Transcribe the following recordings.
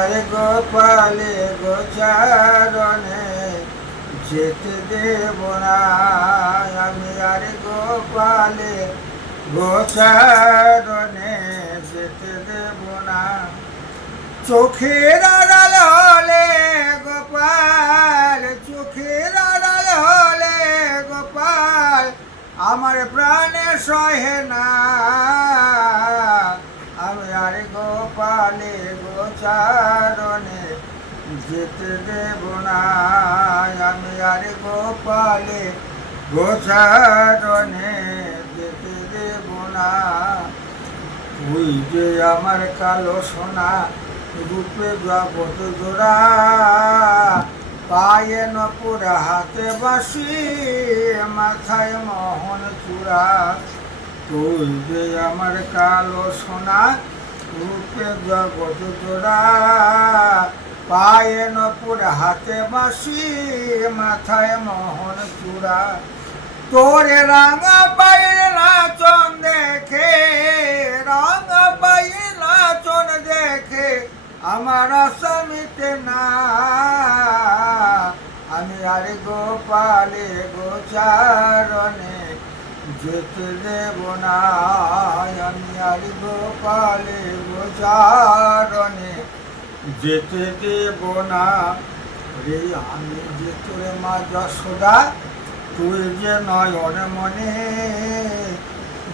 আর গোপালে গোচারণে যেতে দেব না। আমি আর গোপালে গোচারণে যেতে দেব না। চোখের আড়াল হলে গোপাল, চোখের আড়াল হলে গোপাল আমার প্রাণে সহে না। আমি আর গোপালে গোচারণে যেতে দেব না। আমি আর গোপালে গোচারণে যেতে দেব না। তুই যে আমার কালো সোনা, রূপে জগৎ জোড়া, পায়ে নপুর হাতে বাঁশি, মাথায় মোহন চূড়া। তুই যে আমার কালো সোনা, রূপে জগৎ জোড়া, পায়ে নপুর হাতে বাঁশি, মাথায় মোহন চূড়া। তোরে রাঙা পায়ের নাচন দেখে, রাঙা পায়ের নাচন দেখে আমার আশা মিটে না। আমি আর গোপালে গোচারণে যেতে দেব না। আমি আর গোপালে গোচারণে যেতে দেব না। রে আমি যে তোরে মা যশোদা, তুই যে নয়ন মনে,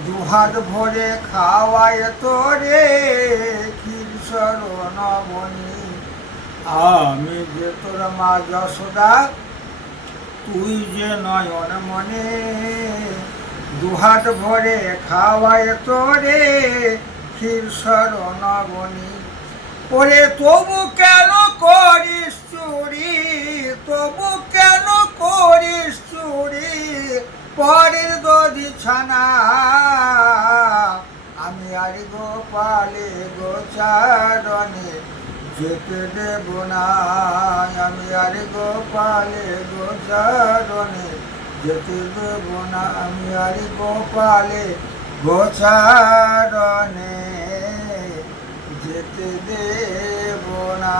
দুহাত ভরে খাওয়ায় তোরে ক্ষীর শরণ বনি। আমি যে তোর মা যশোদা, তুই যে নয়ন মনে, দুহাত ভরে খাওয়ায় তোরে ক্ষীর শরণ বনি। ওরে তবু কেন করিস চুরি, তবু কেন করিস চুরি পরের দধি ছানা। আমি আর গোপালে গোচারণে যেতে দেব না। আমি আর গোপালে গোচারণে যেতে দেব না। আমি আর গোপালে গোচারণে যেতে দেব না।